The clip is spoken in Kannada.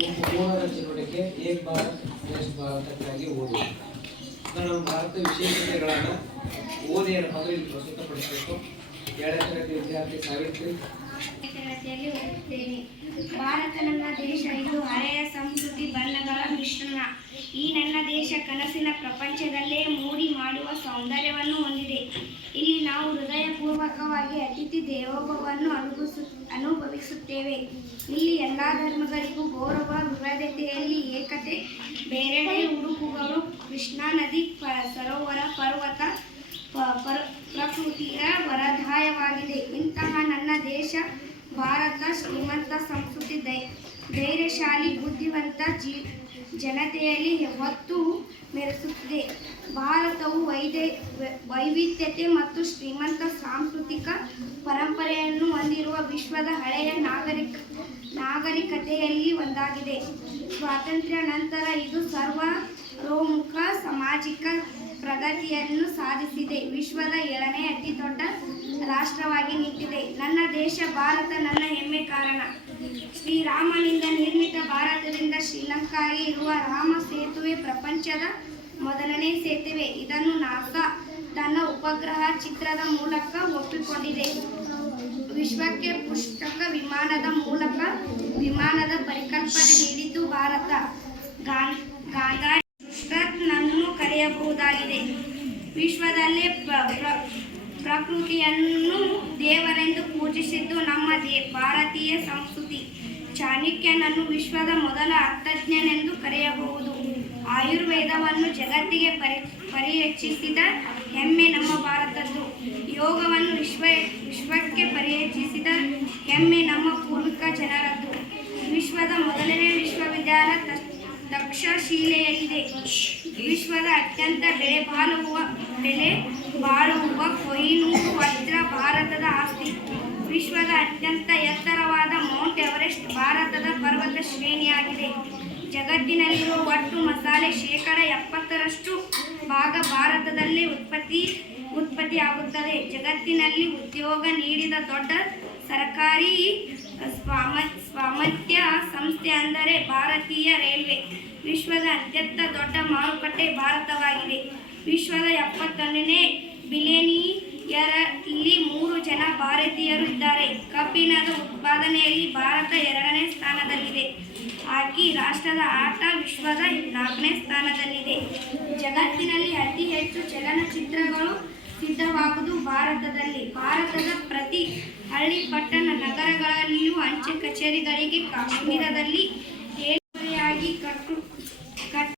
ಗುಂಪು 3ರ ಚಟುವಟಿಕೆ ಏಕ್ ಭಾರತ್ ಶ್ರೇಷ್ಠ ಭಾರತಕ್ಕಾಗಿ ಓದು. ನಮ್ಮ ಭಾರತ ವಿಶೇಷತೆಗಳನ್ನು ಓದಿ ಅನ್ನೋದು ಇಲ್ಲಿ ಪ್ರಸ್ತುತಪಡಿಸಬೇಕು. 7ನೇ ತರಗತಿ ವಿದ್ಯಾರ್ಥಿ ಸಾವಿತ್ರಿ. ಭಾರತ ನನ್ನ ದೇಶ, ಇದು ಹಳೆಯ ಸಂಸ್ಕೃತಿ ಬಣ್ಣಗಳ ಮಿಶ್ರಣ. ಈ ನನ್ನ ದೇಶ ಕನಸಿನ ಪ್ರಪಂಚದಲ್ಲೇ ಮೂಡಿ ಮಾಡುವ ಸೌಂದರ್ಯವನ್ನು ಹೊಂದಿದೆ. ಇಲ್ಲಿ ನಾವು ಹೃದಯಪೂರ್ವಕವಾಗಿ ಅತಿಥಿ ದೇವೋಭವನ್ನು ಅನುಭವಿಸುತ್ತೇವೆ. ಇಲ್ಲಿ ಎಲ್ಲ ಧರ್ಮಗಳಿಗೂ ಗೌರವ, ವಿವಿಧತೆಯಲ್ಲಿ ಏಕತೆ. ಬೇರೆಡೆ ಉಡುಪುಗಳು, ಕೃಷ್ಣಾ ನದಿ, ಸರೋವರ, ಪರ್ವತ, ಪ್ರಕೃತಿಯ ವರದಾಯವಾಗಿದೆ. ಇಂತಹ ನನ್ನ ದೇಶ ಭಾರತ ಶ್ರೀಮಂತ ಸಂಸ್ಕೃತಿ, ಧೈರ್ಯಶಾಲಿ, ಬುದ್ಧಿವಂತ ಜನತೆಯಲ್ಲಿ ಹೊತ್ತು ಮೆರೆಸುತ್ತಿದೆ. ಭಾರತವು ವೈವಿಧ್ಯತೆ ಮತ್ತು ಶ್ರೀಮಂತ ಸಾಂಸ್ಕೃತಿಕ ಪರಂಪರೆಯನ್ನು ಹೊಂದಿರುವ ವಿಶ್ವದ ಹಳೆಯ ನಾಗರಿಕತೆಯಲ್ಲಿ ಒಂದಾಗಿದೆ. ಸ್ವಾತಂತ್ರ್ಯ ನಂತರ ಇದು ಸರ್ವತೋಮುಖ ಸಾಮಾಜಿಕ ಪ್ರಗತಿಯನ್ನು ಸಾಧಿಸಿದೆ. ವಿಶ್ವದ 7ನೇ ಅತಿ ದೊಡ್ಡ ರಾಷ್ಟ್ರವಾಗಿ ನಿಂತಿದೆ. ನನ್ನ ದೇಶ ಭಾರತ ನನ್ನ ಹೆಮ್ಮೆ ಕಾರಣ. ಶ್ರೀರಾಮನಿಂದ ನಿರ್ಮಿತ ಭಾರತದಿಂದ ಶ್ರೀಲಂಕಾಗೆ ಇರುವ ರಾಮ ಸೇತುವೆ ಪ್ರಪಂಚದ ಮೊದಲನೇ ಸೇತುವೆ. ಇದನ್ನು ನಾಸಾ ತನ್ನ ಉಪಗ್ರಹ ಚಿತ್ರದ ಮೂಲಕ ಒಪ್ಪಿಕೊಂಡಿದೆ. ವಿಶ್ವಕ್ಕೆ ಪುಸ್ತಕ ವಿಮಾನದ ಮೂಲಕ ವಿಮಾನದ ಪರಿಕಲ್ಪನೆ ನೀಡಿದ್ದು ಭಾರತ. ಗಾಂಧಾರಿ ನನ್ನು ಕರೆಯಬಹುದಾಗಿದೆ. ವಿಶ್ವದಲ್ಲೇ ಪ್ರಕೃತಿಯನ್ನು ದೇವರೆಂದು ಪೂಜಿಸಿದ್ದು ನಮ್ಮ ಭಾರತೀಯ ಸಂಸ್ಕೃತಿ. ಚಾಣಕ್ಯನನ್ನು ವಿಶ್ವದ ಮೊದಲ ಅರ್ಥಜ್ಞನೆಂದು ಕರೆಯಬಹುದು. ಆಯುರ್ವೇದವನ್ನು ಜಗತ್ತಿಗೆ ಪರಿಚಯಿಸಿದ ಹೆಮ್ಮೆ ನಮ್ಮ ಭಾರತದ್ದು. ಯೋಗವನ್ನು ವಿಶ್ವಕ್ಕೆ ಪರಿಚಯಿಸಿದ ಹೆಮ್ಮೆ ನಮ್ಮ ಪೂರ್ವಿಕ ಜನರದ್ದು. ವಿಶ್ವದ ಮೊದಲನೇ ವಿಶ್ವವಿದ್ಯಾಲಯ ತಕ್ಷಶಿಲೆಯಲ್ಲಿದೆ. ವಿಶ್ವದ ಅತ್ಯಂತ ಬೆಲೆ ಬಾಳುವ ಕೊಹಿನೂರು ವಜ್ರ ಭಾರತದ ಆಸ್ತಿ. ವಿಶ್ವದ ಅತ್ಯಂತ ಎತ್ತರವಾದ ಮೌಂಟ್ ಎವರೆಸ್ಟ್ ಭಾರತದ ಪರ್ವತ ಶ್ರೇಣಿಯಾಗಿದೆ. ಜಗತ್ತಿನಲ್ಲಿರುವ ಒಟ್ಟು ಮಸಾಲೆ 70% ಭಾಗ ಭಾರತದಲ್ಲಿ ಉತ್ಪತ್ತಿಯಾಗುತ್ತದೆ. ಜಗತ್ತಿನಲ್ಲಿ ಉದ್ಯೋಗ ನೀಡಿದ ದೊಡ್ಡ ಸರ್ಕಾರಿ ಸ್ವಾಮ್ಯದ ಸಂಸ್ಥೆ ಅಂದರೆ ಭಾರತೀಯ ರೈಲ್ವೆ. ವಿಶ್ವದ ಅತ್ಯಂತ ದೊಡ್ಡ ಮಾರುಕಟ್ಟೆ ಭಾರತವಾಗಿದೆ. ವಿಶ್ವದ 71ನೇ ಬಿಲಿಯನಿಯರಲ್ಲಿ 3 ಜನ ಭಾರತೀಯರು ಇದ್ದಾರೆ. ಕಬ್ಬಿಣದ ಉತ್ಪಾದನೆಯಲ್ಲಿ ಭಾರತ 2ನೇ ಸ್ಥಾನದಲ್ಲಿದೆ. ಹಾಕಿ ರಾಷ್ಟ್ರದ ಆಟ ವಿಶ್ವದ 4ನೇ ಸ್ಥಾನದಲ್ಲಿದೆ. ಜಗತ್ತಿನಲ್ಲಿ ಅತಿ ಹೆಚ್ಚು ಚಲನಚಿತ್ರಗಳು ಸಿದ್ಧವಾಗುವುದು ಭಾರತದಲ್ಲಿ. ಭಾರತದ ಪ್ರತಿ ಹಳ್ಳಿ, ಪಟ್ಟಣ, ನಗರಗಳಲ್ಲಿಯೂ ಅಂಚೆ ಕಚೇರಿಗಳಿಗೆ ಕಾಶ್ಮೀರದಲ್ಲಿ